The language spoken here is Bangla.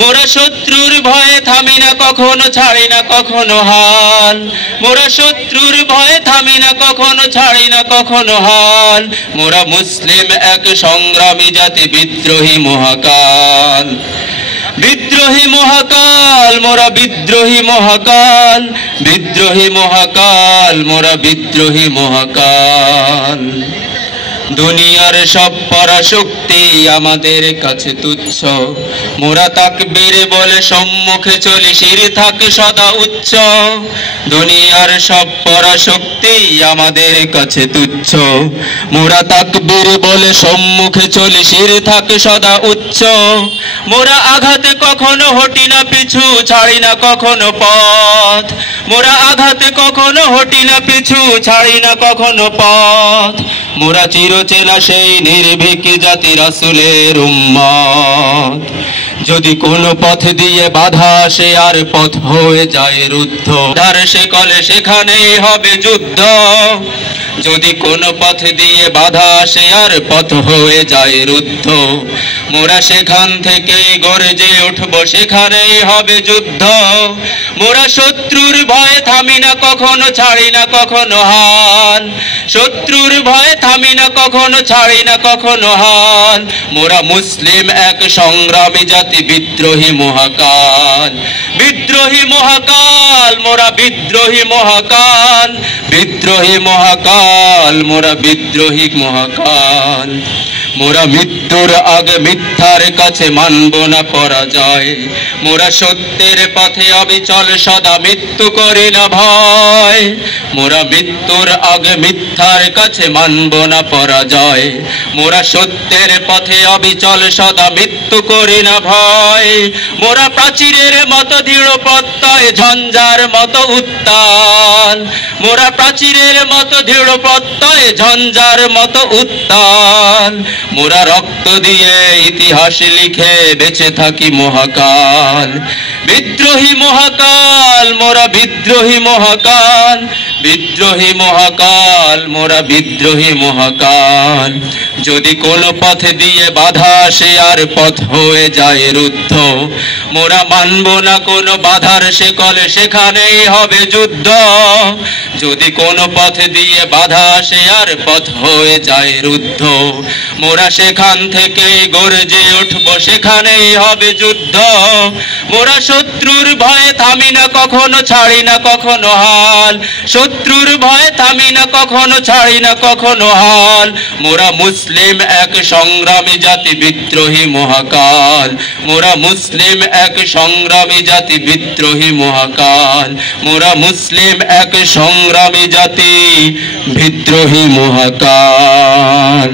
মোরা শত্রুর ভয়ে থামি না কখনো, ছাড়ি না কখনো হাল। মোরা শত্রুর ভয়ে থামি না কখনো, ছাড়ি না কখনো হাল। মোরা মুসলিম এক সংগ্রামী জাতি, বিদ্রোহী মহাকাল। বিদ্রোহী মহাকাল, মোরা বিদ্রোহী মহাকাল। বিদ্রোহী মহাকাল, মোরা বিদ্রোহী মহাকাল। দুনিয়ার সব পরাশক্তি আমাদের কাছে তুচ্ছ, মোরা তাকবীর বলে সম্মুখে চলি, শির থাকে সদা উচ্চ। দুনিয়ার সব পরাশক্তি আমাদের কাছে তুচ্ছ, মোরা তাকবীর বলে সম্মুখে চলি, শির থাকে সদা উচ্চ। মোরা আঘাতে কখনো হটি না পিছু, ছাড়ি না কখনো পথ। মোরা আঘাতে কখনো হটি না পিছু, ছাড়ি না কখনো পথ। মোরা চিরচেনা সেই নির্ভীক জাতি, রাসূলের উম্মত। যদি কোনো পথ দিয়ে বাধা আসে আর পথ হয়ে যায় রুদ্ধ, ধার সে কলে সেখানেই হবে যুদ্ধ। যদি কোনো পথ দিয়ে বাধা আসে আর পথ হয়ে যায় রুদ্ধ, মোরা সেখান থেকে গর্জে উঠব, সেখানেই হবে যুদ্ধ। মোরা শত্রুর ভয়ে থামি না কখনো, ছাড়ি না কখনো হাল। শত্রুর ভয়ে থামি না কখনো, ছাড়ি না কখনো হাল। মোরা মুসলিম এক সংগ্রামী জাতি, বিদ্রোহী মহাকাল। বিদ্রোহী মহাকাল, মোরা বিদ্রোহী মহাকাল। বিদ্রোহী মহাকাল, মোরা বিদ্রোহী মহাকাল। মোরা মৃত্যুর আগে মিথ্যার কাছে মানব না পরাজয়। মোরা সত্যের পথে অবিচল সদা, মৃত্যু করি না ভয়। মোরা মৃত্যুর আগে মিথ্যার কাছে মানব না পরাজয়। মোরা সত্যের পথে অবিচল সদা, মৃত্যু করি না ভয়। মোরা প্রাচীরের মতো দৃঢ় প্রত্যয়, ঝঞ্ঝার মতো উত্তাল। মোরা প্রাচীরের মতো দৃঢ় প্রত্যয়, ঝঞ্ঝার মতো উত্তাল। মোরা রক্ত দিয়ে ইতিহাস লিখে বেঁচে থাকি মহাকাল। বিদ্রোহী মহাকাল, মোরা বিদ্রোহী মহাকাল। বিদ্রোহী মহাকাল, মোরা বিদ্রোহী মহাকাল। যদি কোনো পথ দিয়ে বাধা আসে আর পথ হয়ে যায় রুদ্ধ, মোরা মানব না কোনো বাধার শেকলে, সেখানেই হবে যুদ্ধ। যদি কোনো পথ দিয়ে বাধা আসে আর পথ হয়ে যায় রুদ্ধ, মোরা সেখান থেকে গর্জে উঠব, সেখানেই হবে যুদ্ধ। মোরা শত্রুর ভয়ে থামি না কখনো, ছাড়ি না কখনো হাল। শত্রুর ভয়ে থামি না কখনো, ছাড়ি না কখনো হাল। মোরা মুসলিম এক সংগ্রামী জাতি, বিদ্রোহী মহাকাল। মোরা মুসলিম এক সংগ্রামী জাতি, বিদ্রোহী মহাকাল। মোরা মুসলিম এক সংগ্রামী জাতি, বিদ্রোহী মহাকাল।